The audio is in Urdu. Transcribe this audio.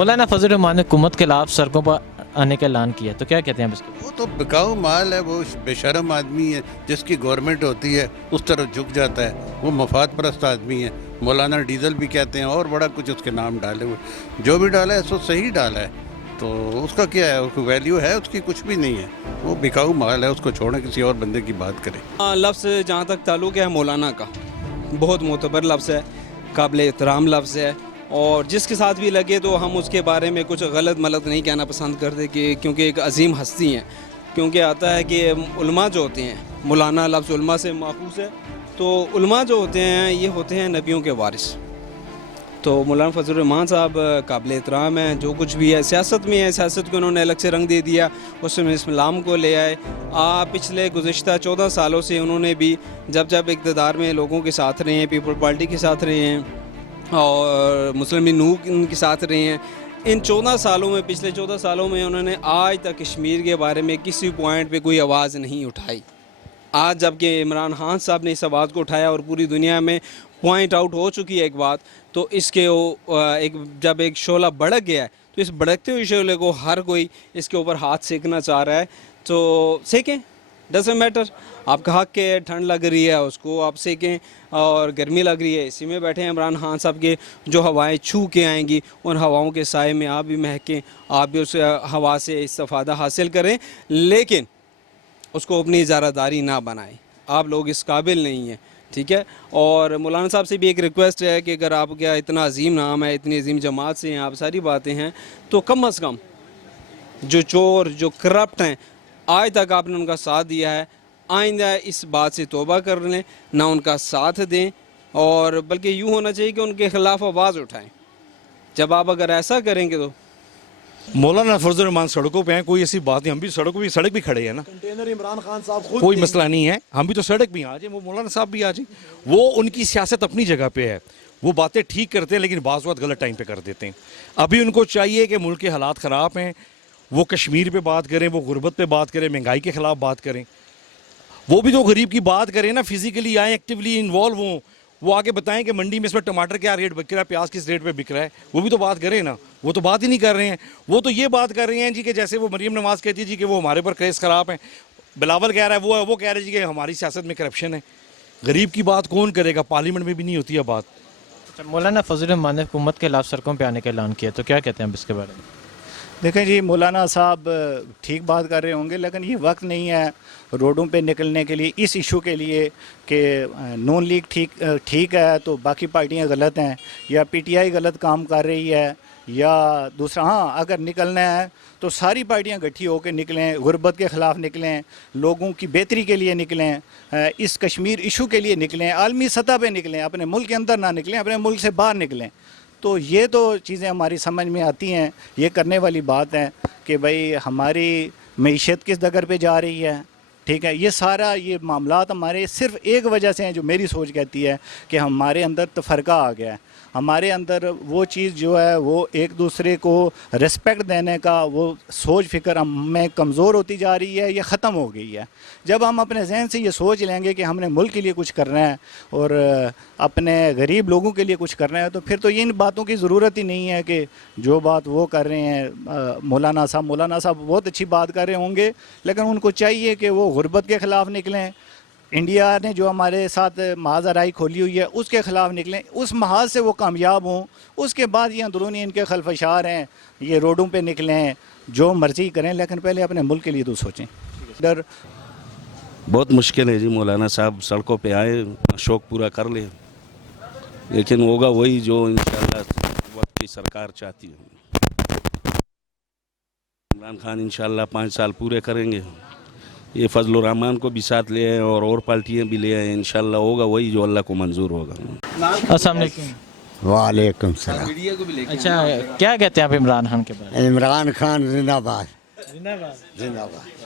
مولانا فضل الرحمان نے حکومت کے خلاف سڑکوں پر آنے کا اعلان کیا، تو کیا کہتے ہیں آپ اس کے؟ وہ تو بکاؤ مال ہے، وہ بے شرم آدمی ہے، جس کی گورنمنٹ ہوتی ہے اس طرف جھک جاتا ہے، وہ مفاد پرست آدمی ہے۔ مولانا ڈیزل بھی کہتے ہیں اور بڑا کچھ اس کے نام ڈالے ہوئے، جو بھی ڈالا ہے سو صحیح ڈالا ہے، تو اس کا کیا ہے، اس کو ویلیو ہے، اس کی کچھ بھی نہیں ہے، وہ بکاؤ مال ہے، اس کو چھوڑیں کسی اور بندے کی بات کریں۔ لفظ جہاں تک تعلق ہے مولانا کا، بہت معتبر لفظ ہے، قابل احترام لفظ ہے، اور جس کے ساتھ بھی لگے تو ہم اس کے بارے میں کچھ غلط ملط نہیں کہنا پسند کرتے کہ کیونکہ ایک عظیم ہستی ہیں، کیونکہ آتا ہے کہ علماء جو ہوتے ہیں، مولانا لفظ علماء سے ماخوذ ہے، تو علماء جو ہوتے ہیں یہ ہوتے ہیں نبیوں کے وارث۔ تو مولانا فضل الرحمان صاحب قابل احترام ہیں، جو کچھ بھی ہے سیاست میں ہے، سیاست کو انہوں نے الگ سے رنگ دے دیا، اس میں اسلام کو لے آئے۔ پچھلے گزشتہ 14 سالوں سے انہوں نے بھی جب اقتدار میں لوگوں کے ساتھ رہے ہیں، پیپل پارٹی کے ساتھ رہے ہیں اور مسلم لیگ نون کے ساتھ رہے ہیں، ان 14 سالوں میں، پچھلے 14 سالوں میں انہوں نے آج تک کشمیر کے بارے میں کسی پوائنٹ پہ کوئی آواز نہیں اٹھائی۔ آج جب کہ عمران خان صاحب نے اس آواز کو اٹھایا اور پوری دنیا میں پوائنٹ آؤٹ ہو چکی ہے ایک بات، تو اس کے جب ایک شعلہ بھڑک گیا ہے تو اس بھڑکتے ہوئے شعلے کو ہر کوئی اس کے اوپر ہاتھ سینکنا چاہ رہا ہے، تو سینکیں، ڈزنٹ میٹر، آپ کا حق ہے، ٹھنڈ لگ رہی ہے اس کو آپ سینکیں، اور گرمی لگ رہی ہے اسی میں بیٹھے ہیں عمران خان صاحب کے جو ہوائیں چھو کے آئیں گی ان ہواؤں کے سائے میں آپ بھی مہکیں، آپ بھی اس ہوا سے استفادہ حاصل کریں، لیکن اس کو اپنی اجارہ داری نہ بنائیں، آپ لوگ اس قابل نہیں ہیں، ٹھیک ہے۔ اور مولانا صاحب سے بھی ایک ریکویسٹ ہے کہ اگر آپ کا اتنا عظیم نام ہے، اتنی عظیم جماعت سے ہیں آپ، ساری باتیں ہیں، تو کم از کم جو چور، جو کرپٹ ہیں، آج تک آپ نے ان کا ساتھ دیا ہے، آئندہ اس بات سے توبہ کر لیں، نہ ان کا ساتھ دیں، اور بلکہ یوں ہونا چاہیے کہ ان کے خلاف آواز اٹھائیں۔ جب آپ اگر ایسا کریں گے تو مولانا فضل الرحمان سڑکوں پہ ہیں، کوئی ایسی بات نہیں، ہم بھی سڑک بھی کھڑے ہیں نا، کنٹینر عمران خان صاحب خود کوئی مسئلہ نہیں ہے، ہم بھی تو سڑک بھی آ جائیں، وہ مولانا صاحب بھی آ جائیں، وہ ان کی سیاست اپنی جگہ پہ ہے، وہ باتیں ٹھیک کرتے ہیں لیکن بعض وقت غلط ٹائم پہ کر دیتے ہیں۔ ابھی ان کو چاہیے کہ ملک کے حالات خراب ہیں، وہ کشمیر پہ بات کریں، وہ غربت پہ بات کریں، مہنگائی کے خلاف بات کریں، وہ بھی تو غریب کی بات کریں نا، فزیکلی آئیں، ایکٹیولی انوالو ہوں، وہ آگے بتائیں کہ منڈی میں اس میں ٹماٹر کیا ریٹ بک رہا ہے، پیاز کس ریٹ پہ بک رہا ہے، وہ بھی تو بات کریں نا، وہ تو بات ہی نہیں کر رہے ہیں، وہ تو یہ بات کر رہے ہیں جی کہ جیسے وہ مریم نواز کہتی ہے جی کہ وہ ہمارے پر کیس خراب ہیں، بلاول کہہ رہا ہے وہ کہہ رہے جی کہ ہماری سیاست میں کرپشن ہے۔ غریب کی بات کون کرے گا، پارلیمنٹ میں بھی نہیں ہوتی ہے بات۔ مولانا فضل الرحمان نے حکومت کے خلاف سڑکوں پہ آنے کا اعلان کیا، تو کیا کہتے ہیں آپ اس کے بارے میں؟ دیکھیں جی، مولانا صاحب ٹھیک بات کر رہے ہوں گے، لیکن یہ وقت نہیں ہے روڈوں پہ نکلنے کے لیے اس ایشو کے لیے کہ نون لیگ ٹھیک ہے تو باقی پارٹیاں غلط ہیں، یا پی ٹی آئی غلط کام کر رہی ہے، یا دوسرا، ہاں اگر نکلنا ہے تو ساری پارٹیاں گٹھی ہو کے نکلیں، غربت کے خلاف نکلیں، لوگوں کی بہتری کے لیے نکلیں، اس کشمیر ایشو کے لیے نکلیں، عالمی سطح پہ نکلیں، اپنے ملک کے اندر نہ نکلیں، اپنے ملک سے باہر نکلیں۔ تو یہ تو چیزیں ہماری سمجھ میں آتی ہیں، یہ کرنے والی بات ہے کہ بھئی ہماری معیشت کس ڈگر پہ جا رہی ہے، ٹھیک ہے، یہ سارا یہ معاملات ہمارے صرف ایک وجہ سے ہیں جو میری سوچ کہتی ہے کہ ہمارے اندر تفرقہ آ گیا ہے، ہمارے اندر وہ چیز جو ہے وہ ایک دوسرے کو ریسپیکٹ دینے کا وہ سوچ فکر ہم میں کمزور ہوتی جا رہی ہے، یہ ختم ہو گئی ہے۔ جب ہم اپنے ذہن سے یہ سوچ لیں گے کہ ہم نے ملک کے لیے کچھ کرنا ہے اور اپنے غریب لوگوں کے لیے کچھ کرنا ہے، تو پھر تو ان باتوں کی ضرورت ہی نہیں ہے کہ جو بات وہ کر رہے ہیں مولانا صاحب بہت اچھی بات کر رہے ہوں گے، لیکن ان کو چاہیے کہ وہ غربت کے خلاف نکلیں، انڈیا نے جو ہمارے ساتھ محاذ آرائی کھولی ہوئی ہے اس کے خلاف نکلیں، اس محاذ سے وہ کامیاب ہوں، اس کے بعد یہ اندرونی ان کے خلفشار ہیں، یہ روڈوں پہ نکلیں، جو مرضی کریں، لیکن پہلے اپنے ملک کے لیے تو سوچیں۔ بہت مشکل ہے جی، مولانا صاحب سڑکوں پہ آئے، شوق پورا کر لے، لیکن ہوگا وہی جو انشاءاللہ وقت کی سرکار چاہتی ہے۔ عمران خان انشاءاللہ 5 سال پورے کریں گے، یہ فضل الرحمان کو بھی ساتھ لے آئے اور پارٹیاں بھی لے آئے، انشاءاللہ ہوگا وہی جو اللہ کو منظور ہوگا۔ السلام علیکم۔ وعلیکم السلام۔ اچھا، کیا کہتے ہیں آپ عمران خان کے بارے میں؟ عمران خان زندہ باد، زندہ باد۔ زندہ باد۔